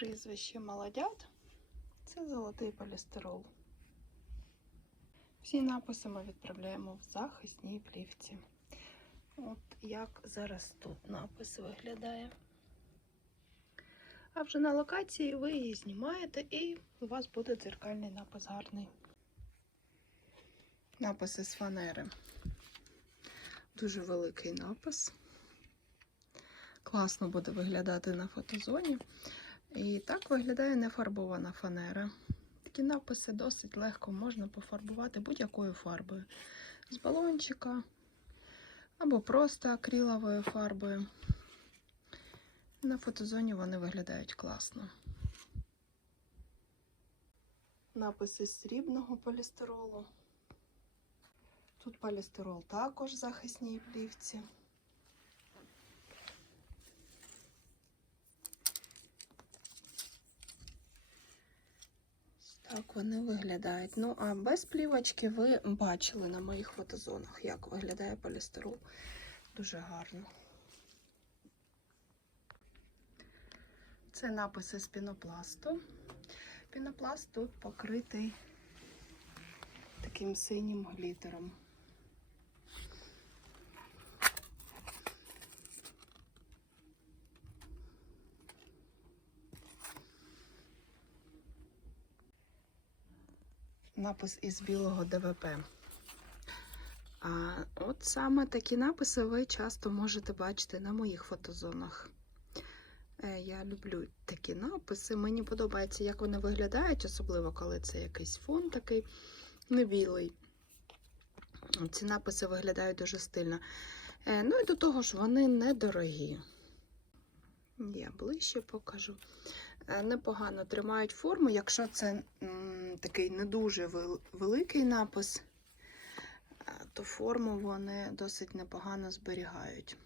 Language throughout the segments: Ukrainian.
Прізвище молодят це золотий полістирол. Всі написи ми відправляємо в захисній плівці. От як зараз тут напис виглядає. А вже на локації ви її знімаєте і у вас буде дзеркальний напис гарний. Написи з фанери. Дуже великий напис. Класно буде виглядати на фотозоні. І так виглядає нефарбована фанера. Такі написи досить легко можна пофарбувати будь-якою фарбою. З балончика або просто акриловою фарбою. На фотозоні вони виглядають класно. Написи з срібного полістиролу. Тут полістирол також в захисній плівці. Так вони виглядають. Ну, а без плівочки ви бачили на моїх фотозонах, як виглядає полістирол. Дуже гарно. Це написи з пінопласту. Пінопласт тут покритий таким синім глітером. Напис із білого ДВП. А от саме такі написи ви часто можете бачити на моїх фотозонах. Е, Я люблю такі написи. Мені подобається, як вони виглядають, особливо коли це якийсь фон такий не білий. Ці написи виглядають дуже стильно. Е, Ну і до того ж, вони недорогі. Я ближче покажу. Е, Непогано тримають форму, якщо це такий не дуже великий напис, е, то форму вони досить непогано зберігають.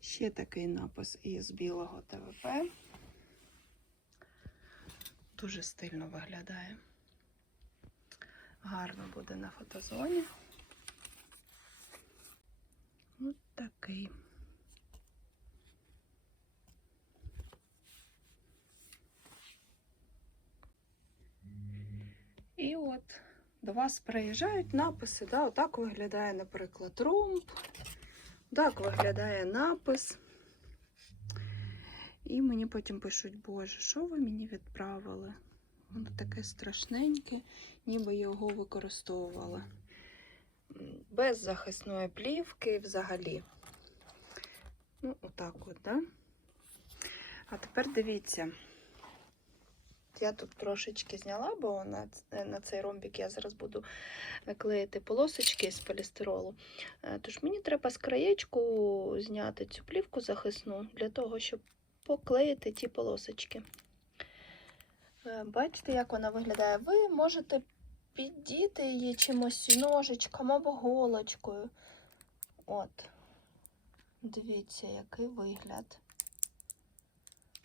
Ще такий напис із білого ТВП. Дуже стильно виглядає. Гарно буде на фотозоні. Ось такий. І от до вас приїжджають написи. Да, отак виглядає, наприклад, ромб. Так виглядає напис. І мені потім пишуть, Боже, що ви мені відправили? Воно таке страшненьке, ніби його використовували. М, Без захисної плівки взагалі. Ну, отак от, да? А тепер дивіться. Я тут трошечки зняла, бо на, на цей ромбік я зараз буду клеїти полосочки з полістиролу. Е, Тож мені треба з краєчку зняти цю плівку захисну для того, щоб поклеїти ті полосочки. Е, Бачите, як вона виглядає? Ви можете піддіти її чимось ножичком або голочкою. От. Дивіться, який вигляд.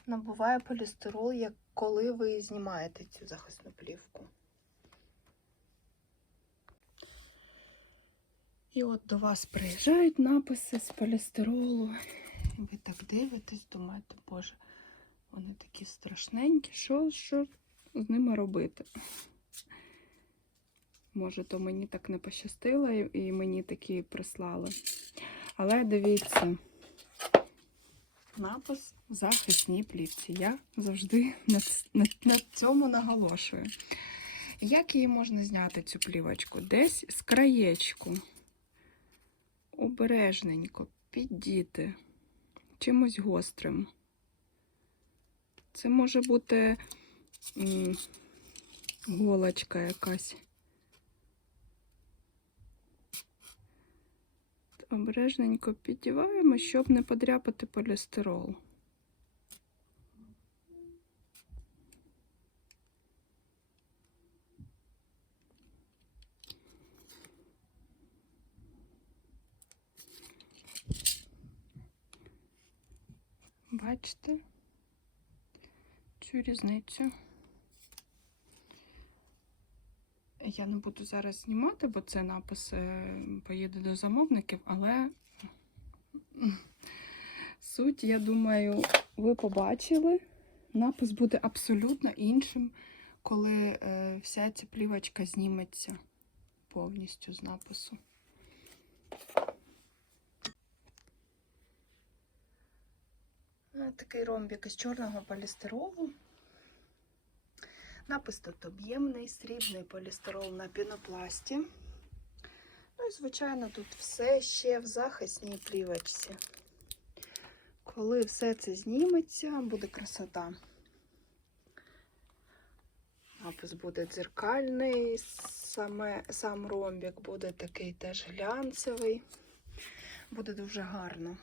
Набуває полістирол, як коли ви знімаєте цю захисну плівку. І от до вас приїжджають написи з полістиролу. Ви так дивитесь, думаєте, боже, вони такі страшненькі, що, що з ними робити? Може, то мені так не пощастило, і мені такі прислали. Але дивіться, напис в захисній плівці. Я завжди на, на, на цьому наголошую. Як її можна зняти, цю плівочку? Десь з краєчку. Обережненько, піддіти чимось гострим. Це може бути м, голочка якась. Обережненько піддіваємо, щоб не подряпати полістирол. Бачите цю різницю? Я не буду зараз знімати, бо це напис е, поїде до замовників, але Суть, я думаю, ви побачили. Напис буде абсолютно іншим, коли е, вся ця плівочка зніметься повністю з напису. Е, Такий ромбик із чорного полістиролу. Напис тут об'ємний, срібний полістирол на пінопласті. Ну і, звичайно, тут все ще в захисній плівочці. Коли все це зніметься, буде красота. Напис буде дзеркальний, саме, сам ромбік буде такий теж глянцевий. Буде дуже гарно.